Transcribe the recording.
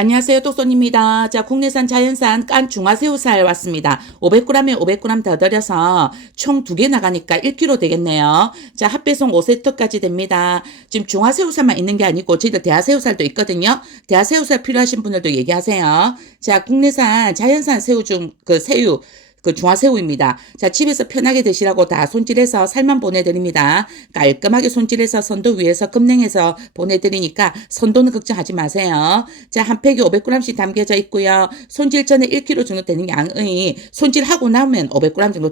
안녕하세요. 똑손입니다. 자, 국내산 자연산 깐 중화새우살 왔습니다. 500g에 500g 더 들여서 총 2개 나가니까 1kg 되겠네요. 자, 합배송 5세트까지 됩니다. 지금 중화새우살만 있는 게 아니고 저희들 대하새우살도 있거든요. 대하새우살 필요하신 분들도 얘기하세요. 자, 국내산 자연산 새우 중 새우 중화새우입니다. 자, 집에서 편하게 드시라고 다 손질해서 살만 보내드립니다. 깔끔하게 손질해서 선도 위에서 급냉해서 보내드리니까 선도는 걱정하지 마세요. 자, 한 팩이 500g씩 담겨져 있고요. 손질 전에 1kg 정도 되는 양의 손질하고 나면 500g 정도